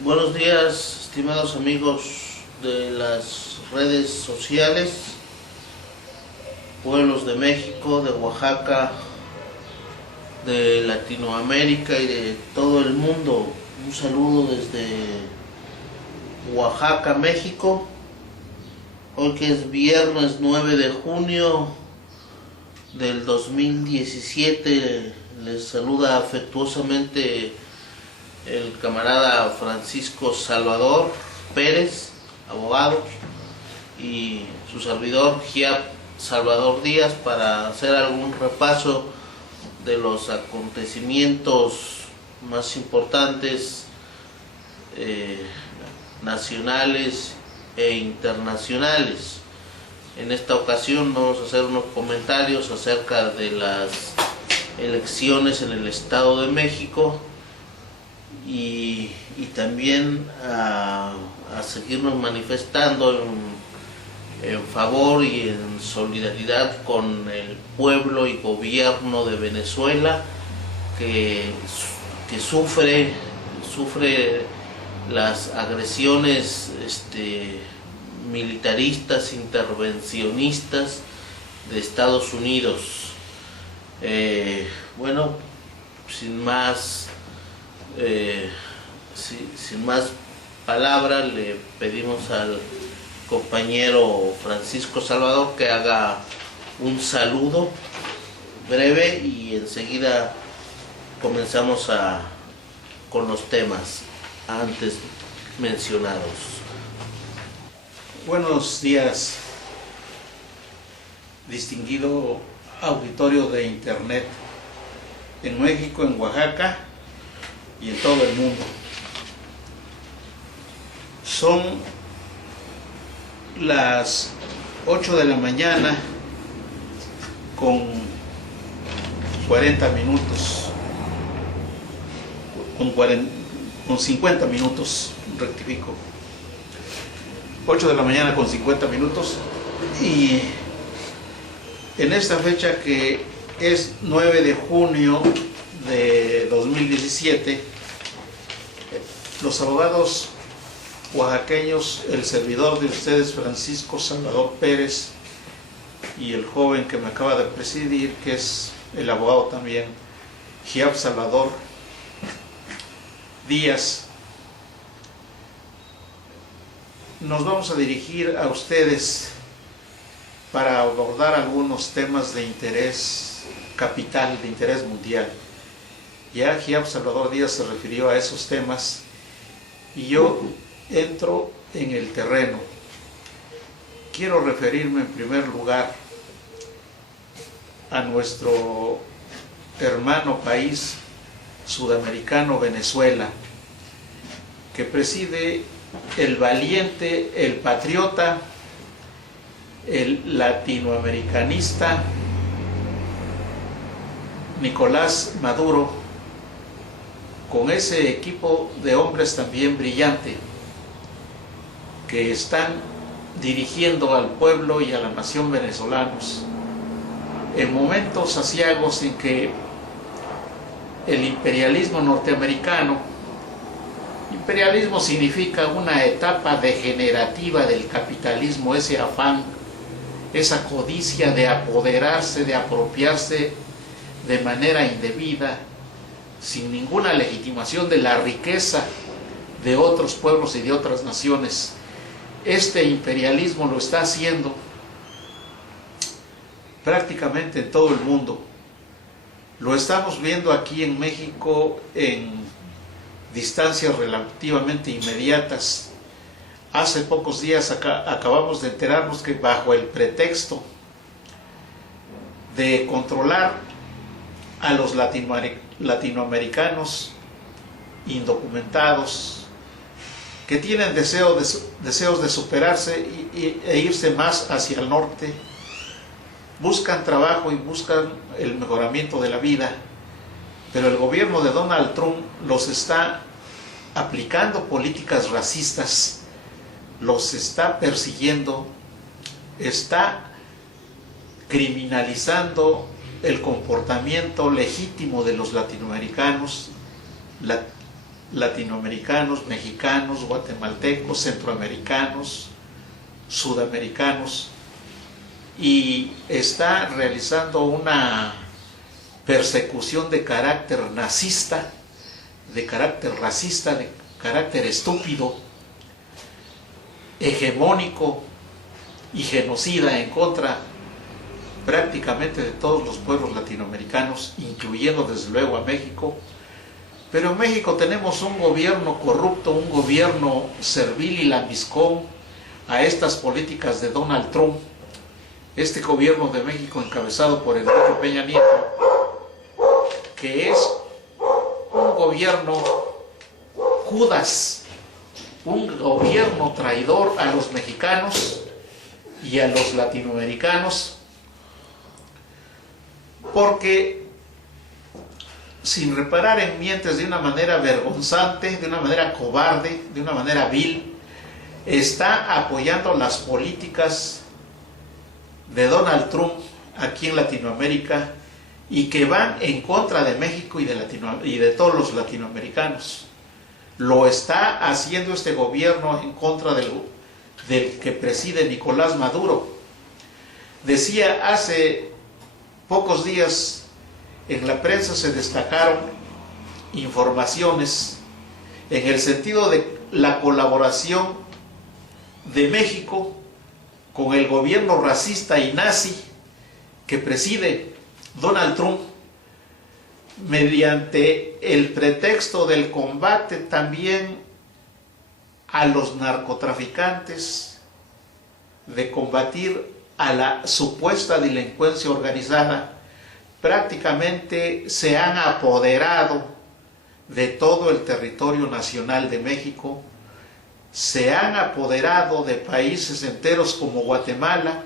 Buenos días, estimados amigos de las redes sociales, pueblos de México, de Oaxaca, de Latinoamérica y de todo el mundo. Un saludo desde Oaxaca, México. Hoy que es viernes 9 de junio del 2017, les saluda afectuosamente el camarada Francisco Salvador Pérez, abogado, y su servidor Giap Salvador Díaz, para hacer algún repaso de los acontecimientos más importantes nacionales e internacionales. En esta ocasión vamos a hacer unos comentarios acerca de las elecciones en el Estado de México y también a seguirnos manifestando en favor y en solidaridad con el pueblo y gobierno de Venezuela que sufre las agresiones militaristas, intervencionistas de Estados Unidos. Bueno, sin más palabras, le pedimos al compañero Francisco Salvador que haga un saludo breve y enseguida comenzamos con los temas antes mencionados. Buenos días, distinguido auditorio de Internet en México, en Oaxaca y en todo el mundo. Son las 8 de la mañana con 40 minutos, con 50 minutos, rectifico. 8 de la mañana con 50 minutos, y en esta fecha que es 9 de junio de 2017, los abogados oaxaqueños, el servidor de ustedes, Francisco Salvador Pérez, y el joven que me acaba de presidir, que es el abogado también, Giap Salvador Díaz, nos vamos a dirigir a ustedes para abordar algunos temas de interés capital, de interés mundial. Ya Giap Salvador Díaz se refirió a esos temas y yo entro en el terreno. Quiero referirme en primer lugar a nuestro hermano país sudamericano, Venezuela, que preside el valiente, el patriota, el latinoamericanista Nicolás Maduro, con ese equipo de hombres también brillante que están dirigiendo al pueblo y a la nación venezolanos en momentos aciagos en que el imperialismo norteamericano, imperialismo significa una etapa degenerativa del capitalismo, ese afán, esa codicia de apoderarse, de apropiarse de manera indebida, sin ninguna legitimación de la riqueza de otros pueblos y de otras naciones. Este imperialismo lo está haciendo prácticamente en todo el mundo. Lo estamos viendo aquí en México en distancias relativamente inmediatas. Hace pocos días acabamos de enterarnos que bajo el pretexto de controlar a los latinoamericanos indocumentados que tienen deseos de superarse e irse más hacia el norte, buscan trabajo y buscan el mejoramiento de la vida, pero el gobierno de Donald Trump los está aplicando políticas racistas, los está persiguiendo, está criminalizando el comportamiento legítimo de los latinoamericanos, latinoamericanos, mexicanos, guatemaltecos, centroamericanos, sudamericanos, y está realizando una persecución de carácter nazista, de carácter racista, de carácter estúpido, hegemónico y genocida en contra prácticamente de todos los pueblos latinoamericanos, incluyendo desde luego a México. Pero en México tenemos un gobierno corrupto, un gobierno servil y lambiscón a estas políticas de Donald Trump. Este gobierno de México encabezado por Enrique Peña Nieto, que es un gobierno Judas, un gobierno traidor a los mexicanos y a los latinoamericanos, porque sin reparar en mientes de una manera vergonzante, de una manera cobarde, de una manera vil, está apoyando las políticas de Donald Trump aquí en Latinoamérica y que van en contra de México y de todos los latinoamericanos. Lo está haciendo este gobierno en contra del que preside Nicolás Maduro. Decía hace pocos días, en la prensa se destacaron informaciones en el sentido de la colaboración de México con el gobierno racista y nazi que preside Donald Trump, mediante el pretexto del combate también a los narcotraficantes, de combatir a la supuesta delincuencia organizada. Prácticamente se han apoderado de todo el territorio nacional de México, se han apoderado de países enteros como Guatemala,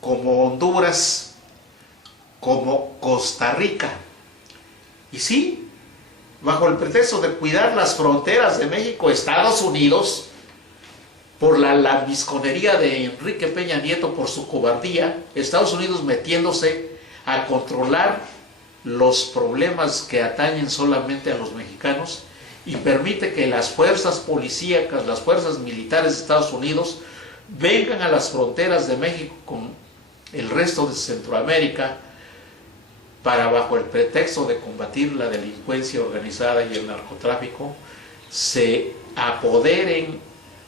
como Honduras, como Costa Rica. Y sí, bajo el pretexto de cuidar las fronteras de México, Estados Unidos, por la lambisconería de Enrique Peña Nieto, por su cobardía, Estados Unidos metiéndose a controlar los problemas que atañen solamente a los mexicanos, y permite que las fuerzas policíacas, las fuerzas militares de Estados Unidos vengan a las fronteras de México con el resto de Centroamérica para, bajo el pretexto de combatir la delincuencia organizada y el narcotráfico, se apoderen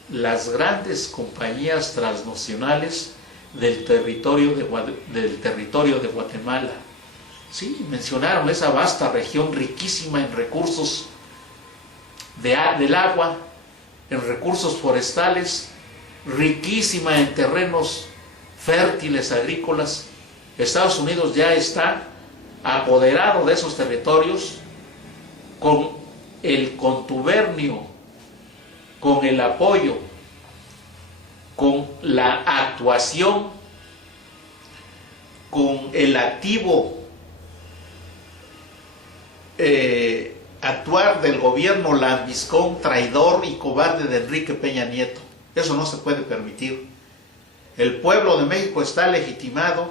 las grandes compañías transnacionales del territorio de Guatemala. Sí, mencionaron esa vasta región riquísima en recursos del agua, en recursos forestales, riquísima en terrenos fértiles agrícolas. Estados Unidos ya está apoderado de esos territorios con el contubernio, con el apoyo, con la actuación, con el activo actuar del gobierno lambiscón, traidor y cobarde de Enrique Peña Nieto. Eso no se puede permitir. El pueblo de México está legitimado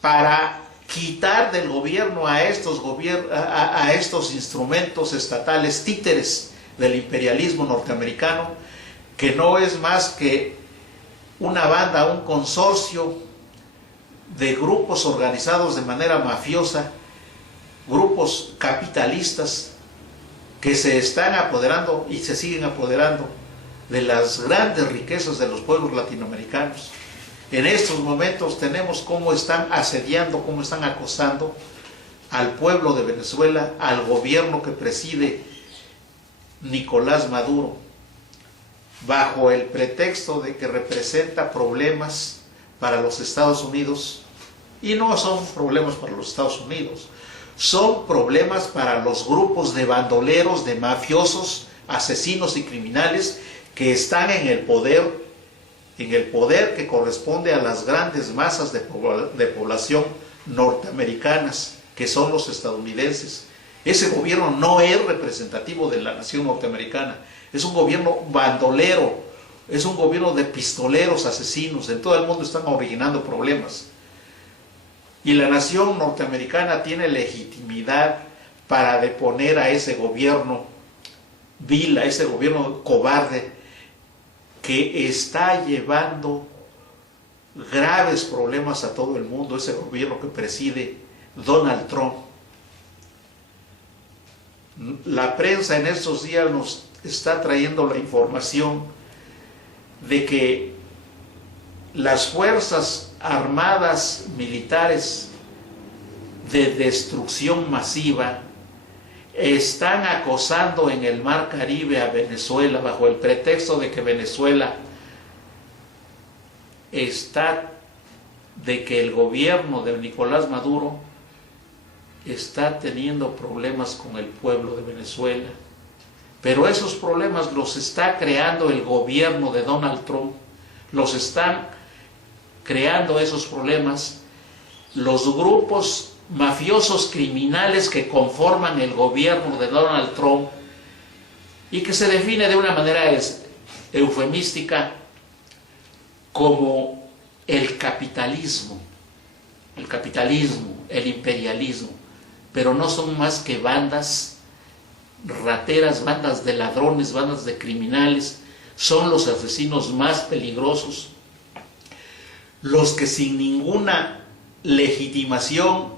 para quitar del gobierno a estos instrumentos estatales títeres del imperialismo norteamericano, que no es más que una banda, un consorcio de grupos organizados de manera mafiosa, grupos capitalistas que se están apoderando y se siguen apoderando de las grandes riquezas de los pueblos latinoamericanos. En estos momentos tenemos cómo están asediando, cómo están acosando al pueblo de Venezuela, al gobierno que preside Nicolás Maduro, bajo el pretexto de que representa problemas para los Estados Unidos. Y no son problemas para los Estados Unidos, son problemas para los grupos de bandoleros, de mafiosos, asesinos y criminales que están en el poder que corresponde a las grandes masas de población norteamericanas, que son los estadounidenses. Ese gobierno no es representativo de la nación norteamericana, es un gobierno bandolero, es un gobierno de pistoleros asesinos. En todo el mundo están originando problemas. Y la nación norteamericana tiene legitimidad para deponer a ese gobierno vil, a ese gobierno cobarde que está llevando graves problemas a todo el mundo, ese gobierno que preside Donald Trump. La prensa en estos días nos está trayendo la información de que las fuerzas armadas militares de destrucción masiva están acosando en el Mar Caribe a Venezuela bajo el pretexto de que Venezuela de que el gobierno de Nicolás Maduro está teniendo problemas con el pueblo de Venezuela. Pero esos problemas los está creando el gobierno de Donald Trump, los están creando esos problemas los grupos mafiosos criminales que conforman el gobierno de Donald Trump y que se define de una manera eufemística como el capitalismo, el imperialismo, pero no son más que bandas rateras, bandas de ladrones, bandas de criminales, son los asesinos más peligrosos, los que sin ninguna legitimación,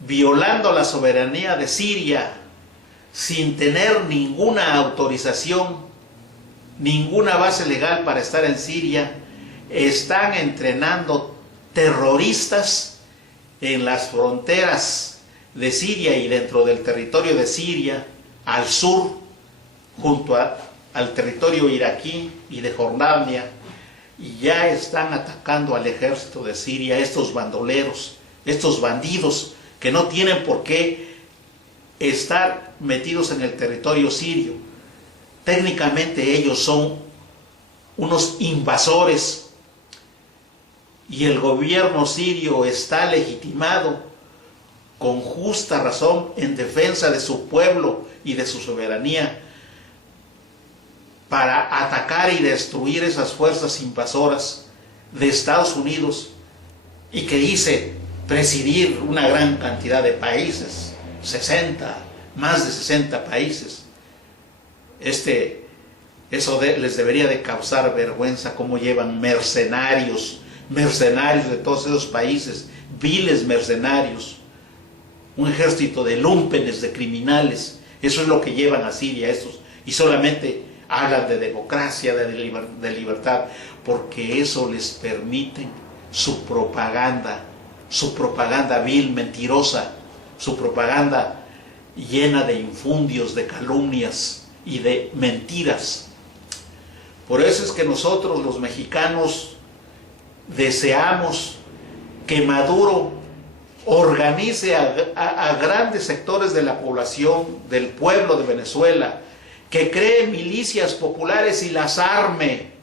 violando la soberanía de Siria, sin tener ninguna autorización, ninguna base legal para estar en Siria, están entrenando terroristas en las fronteras de Siria y dentro del territorio de Siria, al sur, junto al territorio iraquí y de Jordania, y ya están atacando al ejército de Siria, estos bandoleros, estos bandidos que no tienen por qué estar metidos en el territorio sirio. Técnicamente ellos son unos invasores y el gobierno sirio está legitimado con justa razón en defensa de su pueblo y de su soberanía para atacar y destruir esas fuerzas invasoras de Estados Unidos y que dice presidir una gran cantidad de países, más de 60 países. Eso les debería de causar vergüenza cómo llevan mercenarios de todos esos países, viles mercenarios, un ejército de lúmpenes, de criminales. Eso es lo que llevan a Siria estos, y solamente hablan de democracia, de libertad, porque eso les permite su propaganda vil, mentirosa, su propaganda llena de infundios, de calumnias y de mentiras. Por eso es que nosotros los mexicanos deseamos que Maduro organice a grandes sectores de la población, del pueblo de Venezuela, que cree milicias populares y las arme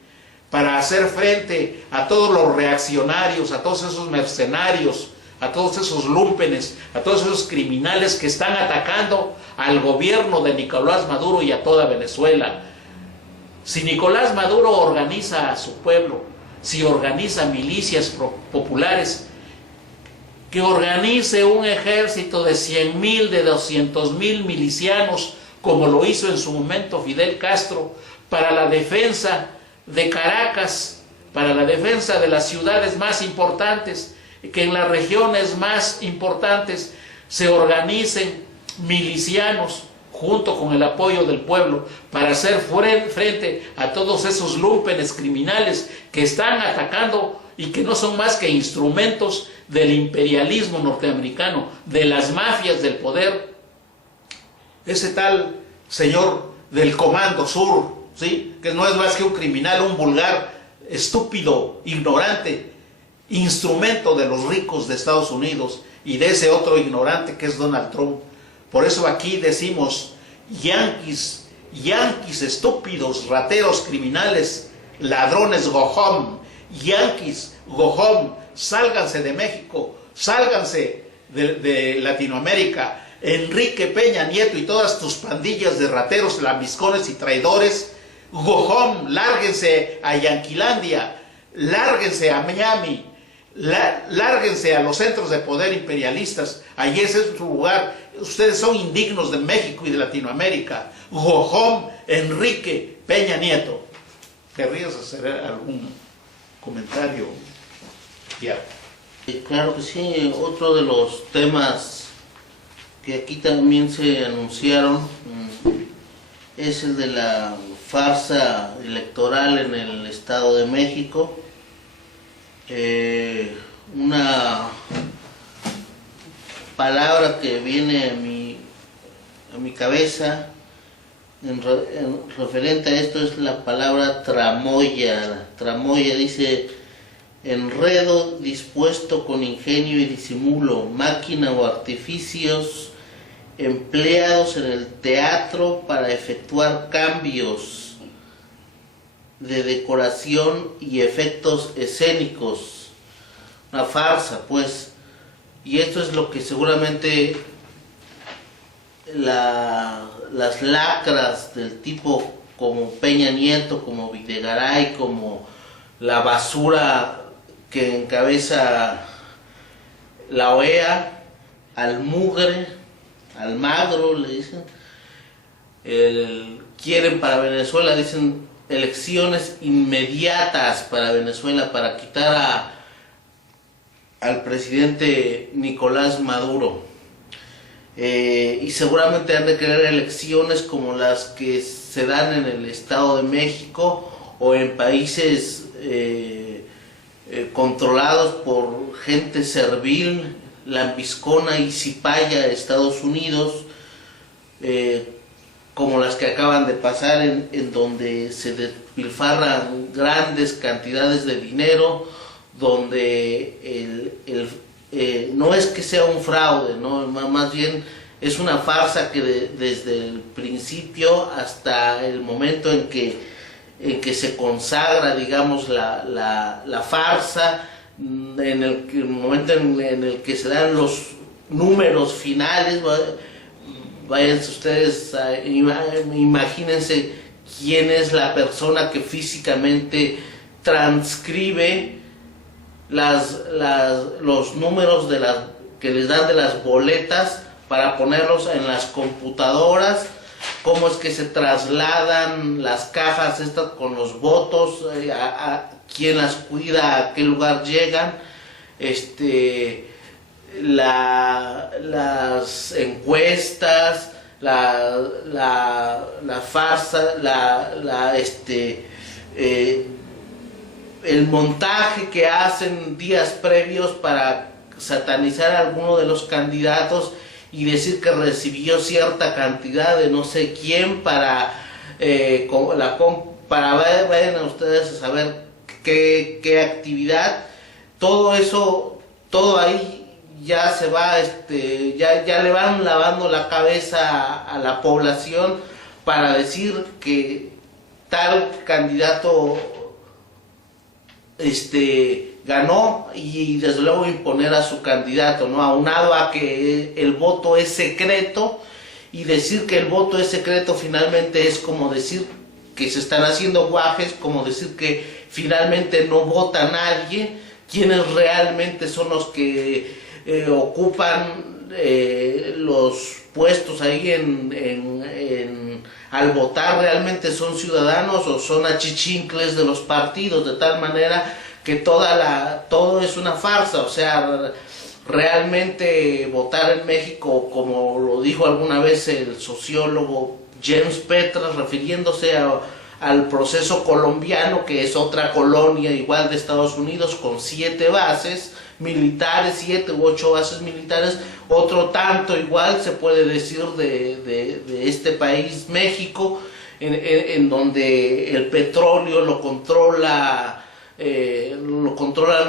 para hacer frente a todos los reaccionarios, a todos esos mercenarios, a todos esos lúmpenes, a todos esos criminales que están atacando al gobierno de Nicolás Maduro y a toda Venezuela. Si Nicolás Maduro organiza a su pueblo, si organiza milicias populares, que organice un ejército de 100,000, de 200,000 milicianos, como lo hizo en su momento Fidel Castro, para la defensa de Caracas, para la defensa de las ciudades más importantes, que en las regiones más importantes se organicen milicianos junto con el apoyo del pueblo para hacer frente a todos esos lúmpenes criminales que están atacando y que no son más que instrumentos del imperialismo norteamericano, de las mafias del poder. Ese tal señor del Comando Sur, ¿sí?, que no es más que un criminal, un vulgar, estúpido, ignorante, instrumento de los ricos de Estados Unidos y de ese otro ignorante que es Donald Trump. Por eso aquí decimos, yanquis estúpidos, rateros, criminales, ladrones, go home, yanquis, go home, sálganse de México, sálganse de Latinoamérica. Enrique Peña Nieto y todas tus pandillas de rateros, lambiscones y traidores, go home, lárguense a Yanquilandia, lárguense a Miami, Lárguense a los centros de poder imperialistas, allí ese es su lugar. Ustedes son indignos de México y de Latinoamérica. Gojón, Enrique Peña Nieto. ¿Querrías hacer algún comentario? Ya. Claro que sí, otro de los temas que aquí también se anunciaron es el de la farsa electoral en el Estado de México. Una palabra que viene a mi cabeza en referente a esto es la palabra tramoya. Tramoya dice: enredo dispuesto con ingenio y disimulo, máquina o artificios empleados en el teatro para efectuar cambios de decoración y efectos escénicos. Una farsa, pues. Y esto es lo que seguramente las lacras del tipo como Peña Nieto, como Videgaray, como la basura que encabeza la OEA, al mugre, al magro, le dicen, quieren para Venezuela, dicen elecciones inmediatas para Venezuela, para quitar al presidente Nicolás Maduro. Y seguramente han de querer elecciones como las que se dan en el Estado de México o en países controlados por gente servil, lambiscona y cipaya de Estados Unidos, como las que acaban de pasar, en donde se despilfarran grandes cantidades de dinero, donde no es que sea un fraude, ¿no? Más bien es una farsa que desde el principio hasta el momento en que se consagra, digamos, la farsa, en el momento en el que se dan los números finales. Váyanse ustedes, imagínense quién es la persona que físicamente transcribe los números que les dan de las boletas para ponerlos en las computadoras, cómo es que se trasladan las cajas estas con los votos, a quién las cuida, a qué lugar llegan, las encuestas, la farsa, el montaje que hacen días previos para satanizar a alguno de los candidatos y decir que recibió cierta cantidad de no sé quién para vayan a ustedes a saber qué actividad. Todo eso, todo ahí ya se va, ya le van lavando la cabeza a la población para decir que tal candidato ganó, y desde luego imponer a su candidato, ¿no? Aunado a que el voto es secreto, y decir que el voto es secreto finalmente es como decir que se están haciendo guajes, como decir que finalmente no vota nadie. Quienes realmente son los que ocupan los puestos ahí al votar, realmente son ciudadanos o son achichincles de los partidos, de tal manera que todo es una farsa. O sea, realmente votar en México, como lo dijo alguna vez el sociólogo James Petras, refiriéndose al proceso colombiano, que es otra colonia igual de Estados Unidos con 7 bases militares, 7 u 8 bases militares, otro tanto igual se puede decir de este país México, en donde el petróleo lo controlan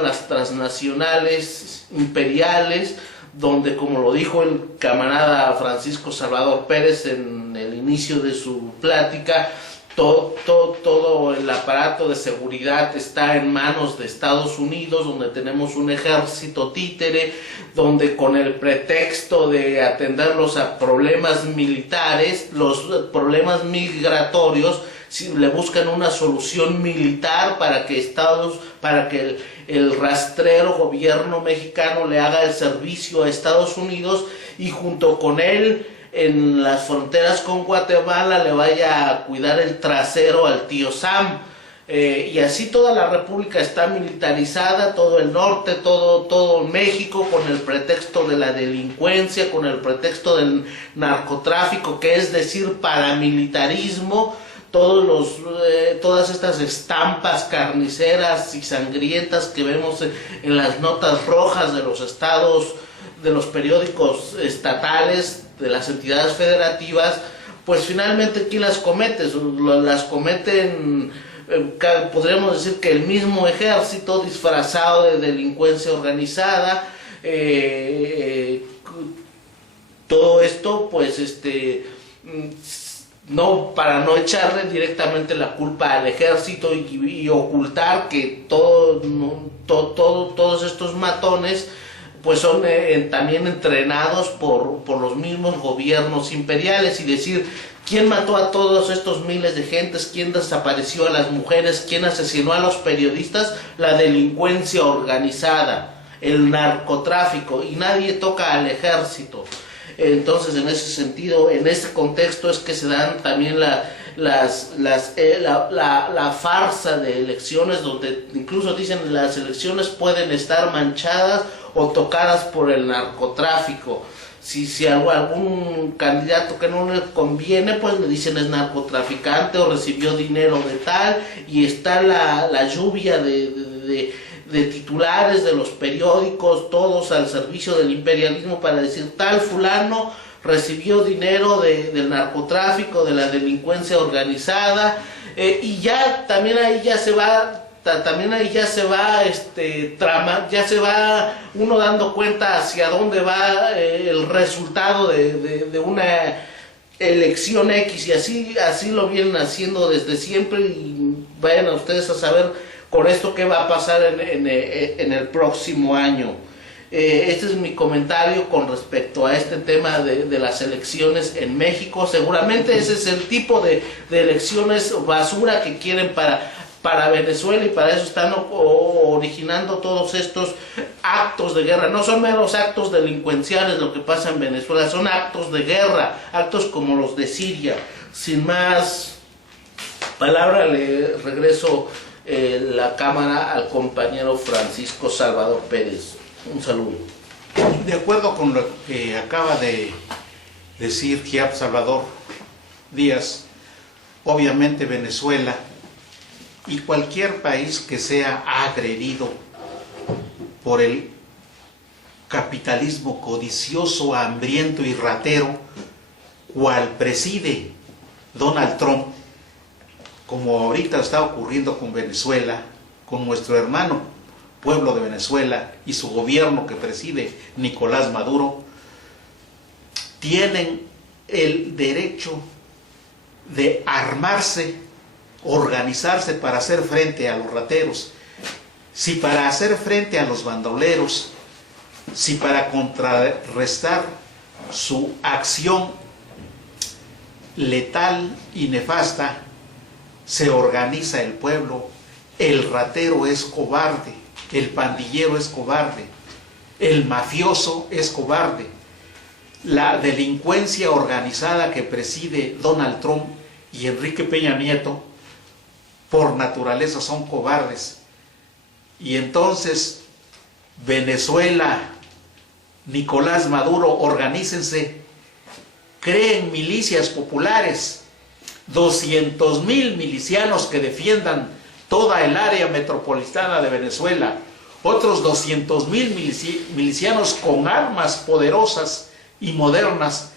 las transnacionales imperiales, donde, como lo dijo el camarada Francisco Salvador Pérez en el inicio de su plática, todo el aparato de seguridad está en manos de Estados Unidos, donde tenemos un ejército títere, donde con el pretexto de atenderlos a problemas militares, los problemas migratorios si le buscan una solución militar para que el rastrero gobierno mexicano le haga el servicio a Estados Unidos y junto con él en las fronteras con Guatemala le vaya a cuidar el trasero al tío Sam. Y así toda la república está militarizada, todo el norte, todo México, con el pretexto de la delincuencia, con el pretexto del narcotráfico, que es decir, paramilitarismo, todas estas estampas carniceras y sangrientas que vemos en las notas rojas de los estados, de los periódicos estatales, de las entidades federativas, pues finalmente ¿quién las comete? Las cometen, podríamos decir que el mismo ejército disfrazado de delincuencia organizada. Todo esto pues no, para no echarle directamente la culpa al ejército y ocultar que todos estos matones pues son también entrenados por los mismos gobiernos imperiales, y decir quién mató a todos estos miles de gentes, quién desapareció a las mujeres, quién asesinó a los periodistas, la delincuencia organizada, el narcotráfico, y nadie toca al ejército. Entonces, en ese sentido, en ese contexto es que se dan también la farsa de elecciones, donde incluso dicen las elecciones pueden estar manchadas o tocadas por el narcotráfico. Si algún candidato que no le conviene, pues le dicen es narcotraficante o recibió dinero de tal, y está la lluvia de titulares de los periódicos, todos al servicio del imperialismo, para decir tal fulano recibió dinero del narcotráfico, de la delincuencia organizada, y ya también ahí ya se va ya se va uno dando cuenta hacia dónde va el resultado de una elección X, y así lo vienen haciendo desde siempre, y vayan a ustedes a saber con esto qué va a pasar en el próximo año. Este es mi comentario con respecto a este tema de las elecciones en México. Seguramente ese es el tipo de elecciones basura que quieren para Venezuela, y para eso están originando todos estos actos de guerra. No son meros actos delincuenciales lo que pasa en Venezuela, son actos de guerra, actos como los de Siria. Sin más palabra, le regreso la cámara al compañero Francisco Salvador Pérez. Un saludo. De acuerdo con lo que acaba de decir Giap Salvador Díaz, obviamente Venezuela y cualquier país que sea agredido por el capitalismo codicioso, hambriento y ratero, cual preside Donald Trump, como ahorita está ocurriendo con Venezuela, con nuestro hermano pueblo de Venezuela y su gobierno que preside Nicolás Maduro, tienen el derecho de armarse, organizarse para hacer frente a los rateros, si para hacer frente a los bandoleros, si para contrarrestar su acción letal y nefasta, se organiza el pueblo. El ratero es cobarde, el pandillero es cobarde, el mafioso es cobarde. La delincuencia organizada que preside Donald Trump y Enrique Peña Nieto, por naturaleza son cobardes. Y entonces, Venezuela, Nicolás Maduro, organícense, creen milicias populares, 200,000 milicianos que defiendan toda el área metropolitana de Venezuela, otros 200,000 milicianos con armas poderosas y modernas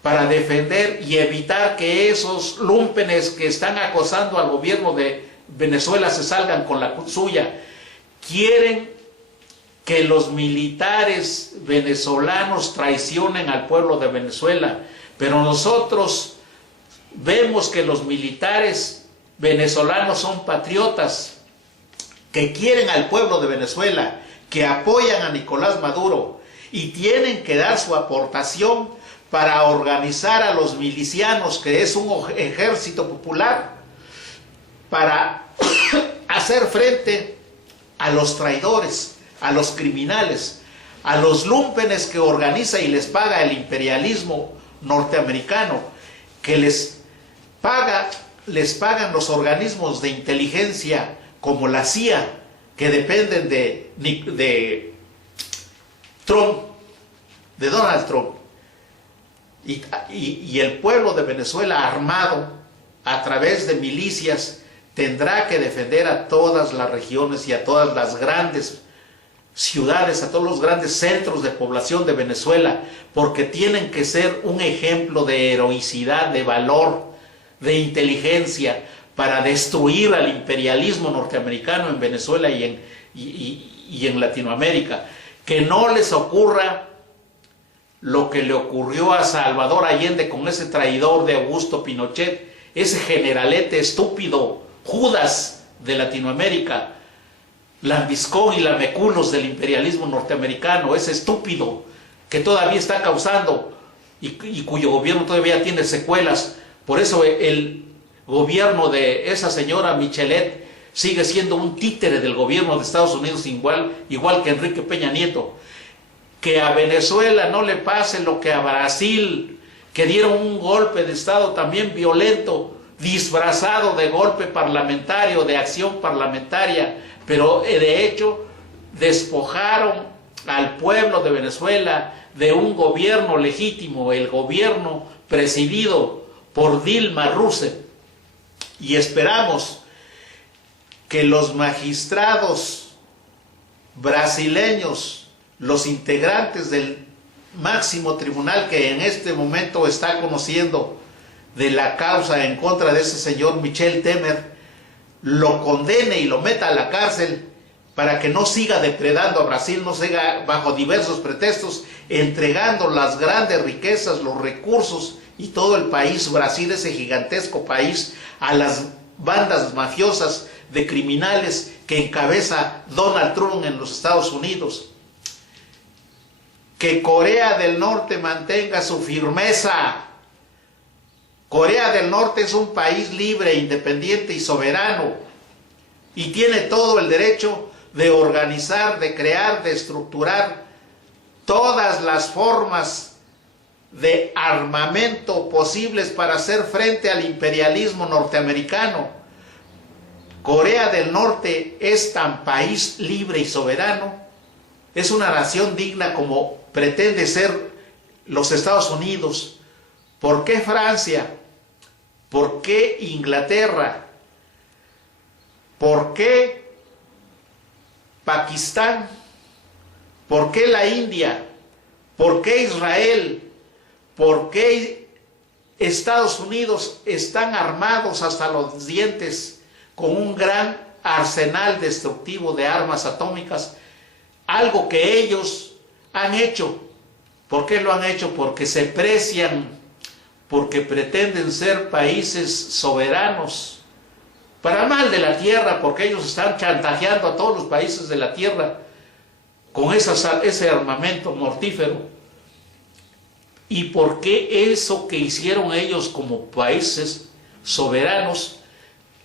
para defender y evitar que esos lúmpenes que están acosando al gobierno de Venezuela se salgan con la suya. Quieren que los militares venezolanos traicionen al pueblo de Venezuela, pero nosotros vemos que los militares venezolanos son patriotas, que quieren al pueblo de Venezuela, que apoyan a Nicolás Maduro, y tienen que dar su aportación para organizar a los milicianos, que es un ejército popular, para hacer frente a los traidores, a los criminales, a los lúmpenes que organiza y les paga el imperialismo norteamericano, que les pagan los organismos de inteligencia como la CIA, que dependen de Trump, de Donald Trump, y el pueblo de Venezuela armado a través de milicias tendrá que defender a todas las regiones y a todas las grandes ciudades, a todos los grandes centros de población de Venezuela, porque tienen que ser un ejemplo de heroicidad, de valor, de inteligencia, para destruir al imperialismo norteamericano en Venezuela y en Latinoamérica. Que no les ocurra lo que le ocurrió a Salvador Allende con ese traidor de Augusto Pinochet, ese generalete estúpido, Judas de Latinoamérica, lambiscón y lameculos del imperialismo norteamericano, ese estúpido que todavía está causando y cuyo gobierno todavía tiene secuelas. Por eso el gobierno de esa señora Michelet sigue siendo un títere del gobierno de Estados Unidos, igual que Enrique Peña Nieto. Que a Venezuela no le pase lo que a Brasil, que dieron un golpe de Estado también violento, disfrazado de golpe parlamentario, de acción parlamentaria, pero de hecho despojaron al pueblo de Venezuela de un gobierno legítimo, el gobierno presidido por Dilma Rousseff. Y esperamos que los magistrados brasileños, los integrantes del máximo tribunal que en este momento está conociendo de la causa en contra de ese señor Michel Temer, lo condene y lo meta a la cárcel para que no siga depredando a Brasil, no siga bajo diversos pretextos entregando las grandes riquezas, los recursos y todo el país, Brasil, ese gigantesco país, a las bandas mafiosas de criminales que encabeza Donald Trump en los Estados Unidos. Que Corea del Norte mantenga su firmeza. Corea del Norte es un país libre, independiente y soberano, y tiene todo el derecho de organizar, de crear, de estructurar todas las formas de armamento posibles para hacer frente al imperialismo norteamericano. Corea del Norte es tan país libre y soberano, es una nación digna como pretende ser los Estados Unidos. ¿Por qué Francia? ¿Por qué Inglaterra? ¿Por qué Pakistán? ¿Por qué la India? ¿Por qué Israel? ¿Por qué Estados Unidos están armados hasta los dientes con un gran arsenal destructivo de armas atómicas? Algo que ellos han hecho. ¿Por qué lo han hecho? Porque se precian, porque pretenden ser países soberanos, para mal de la tierra, porque ellos están chantajeando a todos los países de la tierra con ese armamento mortífero. ¿Y por qué eso que hicieron ellos como países soberanos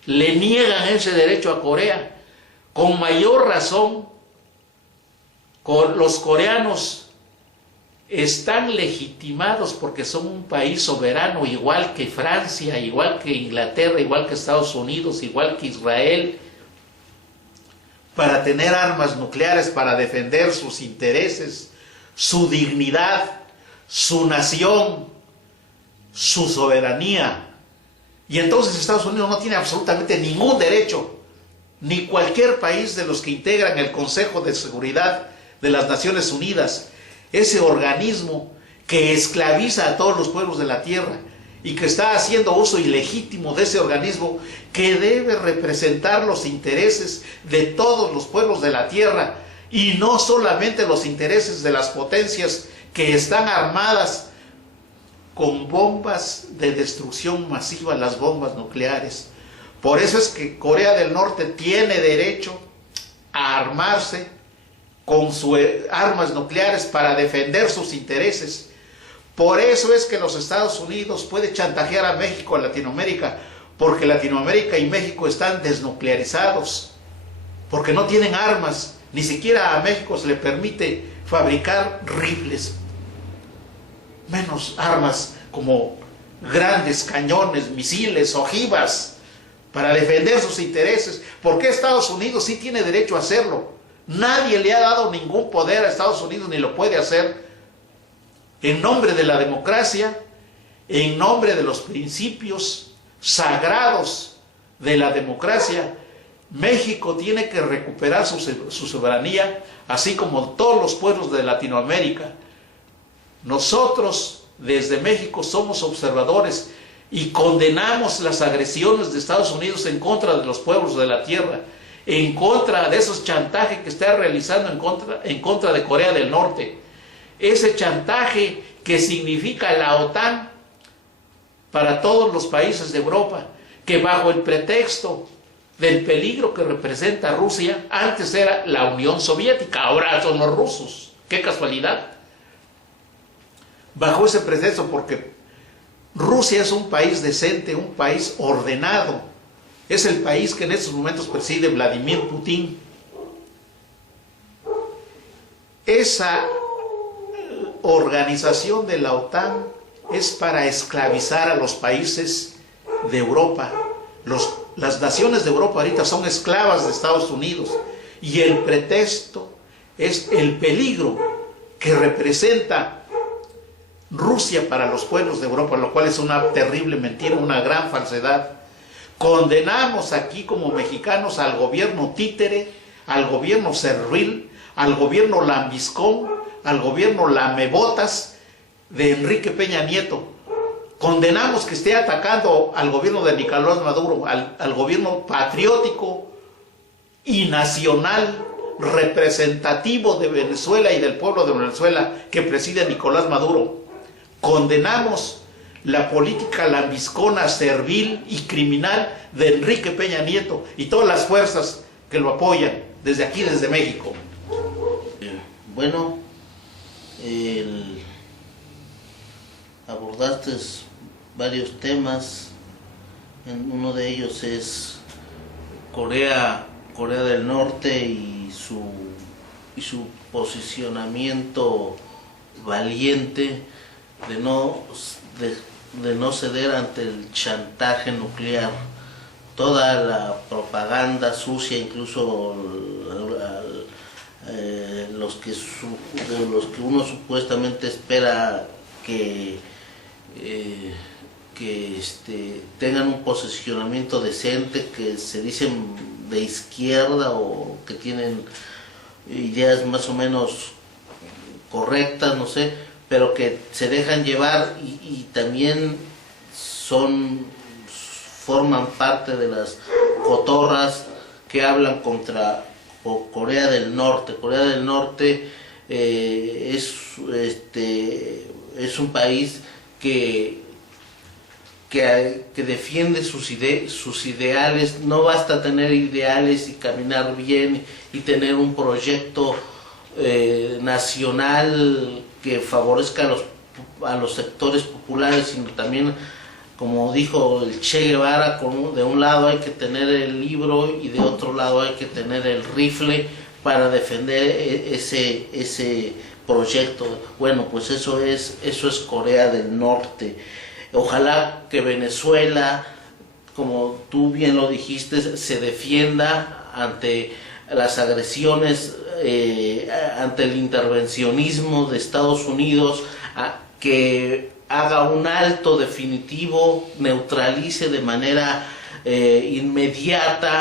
le niegan ese derecho a Corea? Con mayor razón, los coreanos están legitimados porque son un país soberano, igual que Francia, igual que Inglaterra, igual que Estados Unidos, igual que Israel, para tener armas nucleares, para defender sus intereses, su dignidad, su nación, su soberanía. Y entonces Estados Unidos no tiene absolutamente ningún derecho, ni cualquier país de los que integran el Consejo de Seguridad de las Naciones Unidas, ese organismo que esclaviza a todos los pueblos de la tierra y que está haciendo uso ilegítimo de ese organismo que debe representar los intereses de todos los pueblos de la tierra y no solamente los intereses de las potencias que están armadas con bombas de destrucción masiva, las bombas nucleares. Por eso es que Corea del Norte tiene derecho a armarse con sus armas nucleares para defender sus intereses. Por eso es que los Estados Unidos puede chantajear a México, a Latinoamérica, porque Latinoamérica y México están desnuclearizados, porque no tienen armas, ni siquiera a México se le permite fabricar rifles, menos armas como grandes cañones, misiles, ojivas, para defender sus intereses. ¿Por qué Estados Unidos sí tiene derecho a hacerlo? Nadie le ha dado ningún poder a Estados Unidos, ni lo puede hacer. En nombre de la democracia, en nombre de los principios sagrados de la democracia, México tiene que recuperar su soberanía, así como todos los pueblos de Latinoamérica. Nosotros desde México somos observadores y condenamos las agresiones de Estados Unidos en contra de los pueblos de la tierra, en contra de esos chantajes que está realizando en contra de Corea del Norte. Ese chantaje que significa la OTAN para todos los países de Europa, que bajo el pretexto del peligro que representa Rusia, antes era la Unión Soviética, ahora son los rusos. ¡Qué casualidad! Bajo ese pretexto, porque Rusia es un país decente, un país ordenado, es el país que en estos momentos preside Vladimir Putin. Esa organización de la OTAN es para esclavizar a los países de Europa. Las naciones de Europa ahorita son esclavas de Estados Unidos, y el pretexto es el peligro que representa Rusia para los pueblos de Europa, lo cual es una terrible mentira, una gran falsedad. Condenamos aquí como mexicanos al gobierno títere, al gobierno servil, al gobierno lambiscón, al gobierno lamebotas de Enrique Peña Nieto. Condenamos que esté atacando al gobierno de Nicolás Maduro, al gobierno patriótico y nacional representativo de Venezuela y del pueblo de Venezuela que preside Nicolás Maduro. Condenamos la política lambiscona, servil y criminal de Enrique Peña Nieto y todas las fuerzas que lo apoyan desde aquí, desde México. Bueno, abordaste varios temas. Uno de ellos es Corea del Norte y su posicionamiento valiente de no ceder ante el chantaje nuclear. Toda la propaganda sucia, incluso los que uno supuestamente espera que tengan un posicionamiento decente, que se dicen de izquierda o que tienen ideas más o menos correctas, no sé, pero que se dejan llevar y también forman parte de las cotorras que hablan contra Corea del Norte. Corea del Norte es un país que defiende sus ideales. No basta tener ideales y caminar bien y tener un proyecto nacional que favorezca a los sectores populares, sino también, como dijo el Che Guevara, de un lado hay que tener el libro y de otro lado hay que tener el rifle para defender ese proyecto. Bueno, pues eso es Corea del Norte. Ojalá que Venezuela, como tú bien lo dijiste, se defienda ante las agresiones, ante el intervencionismo de Estados Unidos, que haga un alto definitivo, neutralice de manera inmediata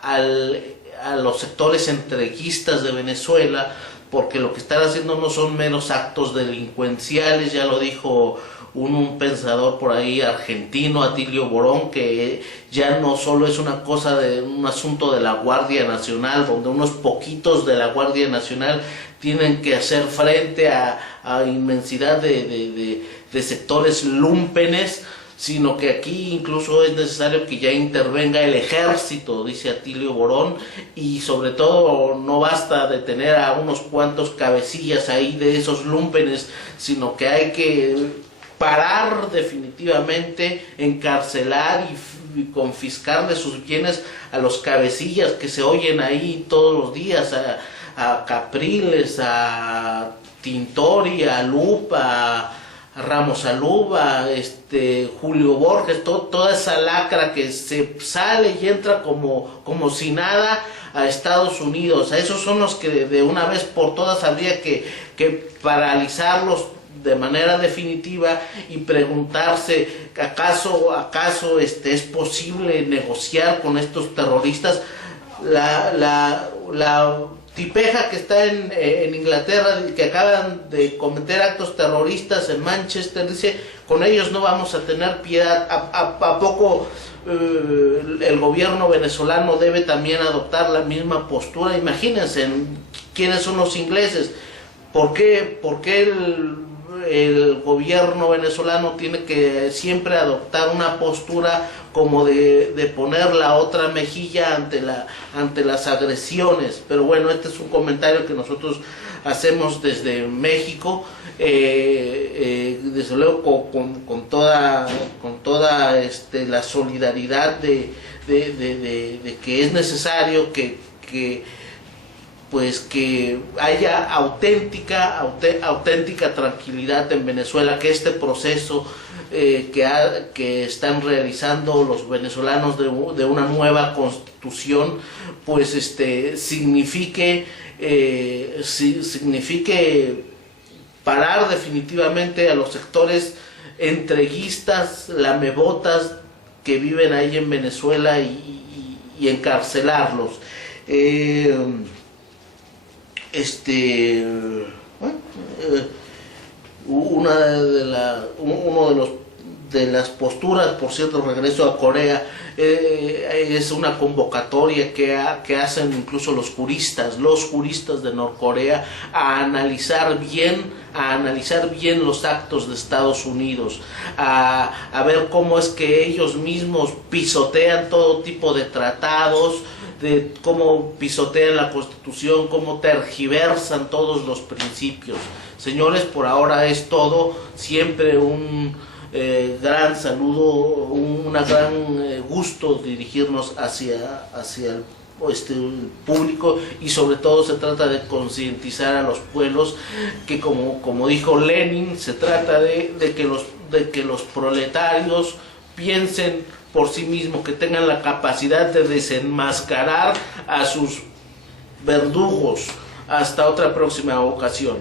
a los sectores entreguistas de Venezuela, porque lo que están haciendo no son meros actos delincuenciales. Ya lo dijo un pensador por ahí argentino, Atilio Borón, que ya no solo es una cosa de un asunto de la Guardia Nacional, donde unos poquitos de la Guardia Nacional tienen que hacer frente a inmensidad de sectores lúmpenes, sino que aquí incluso es necesario que ya intervenga el ejército, dice Atilio Borón, y sobre todo no basta de tener a unos cuantos cabecillas ahí de esos lúmpenes, sino que hay que parar definitivamente, encarcelar y confiscarle sus bienes a los cabecillas que se oyen ahí todos los días, a Capriles, a Tintori, a Lupa, a Ramos Aluba, Julio Borges, toda esa lacra que se sale y entra como si nada a Estados Unidos. A esos son los que de una vez por todas habría que paralizarlos de manera definitiva y preguntarse acaso es posible negociar con estos terroristas. La tipeja que está en Inglaterra, que acaban de cometer actos terroristas en Manchester, dice, con ellos no vamos a tener piedad. ¿A poco el gobierno venezolano debe también adoptar la misma postura? Imagínense, ¿quiénes son los ingleses? ¿Por qué el gobierno venezolano tiene que siempre adoptar una postura como de poner la otra mejilla ante las agresiones? Pero bueno, este es un comentario que nosotros hacemos desde México, desde luego con toda la solidaridad de que es necesario que haya auténtica tranquilidad en Venezuela, que este proceso que están realizando los venezolanos de una nueva constitución, pues signifique parar definitivamente a los sectores entreguistas, lamebotas que viven ahí en Venezuela y encarcelarlos. De las posturas, por cierto, regreso a Corea, es una convocatoria que hacen incluso los juristas de Norcorea a analizar bien los actos de Estados Unidos, a ver cómo es que ellos mismos pisotean todo tipo de tratados, de cómo pisotean la Constitución, cómo tergiversan todos los principios. Señores, por ahora es todo. Siempre un gran saludo, un gran gusto dirigirnos hacia el público, y sobre todo se trata de concientizar a los pueblos que, como dijo Lenin, se trata de que los proletarios piensen por sí mismos, que tengan la capacidad de desenmascarar a sus verdugos. Hasta otra próxima ocasión.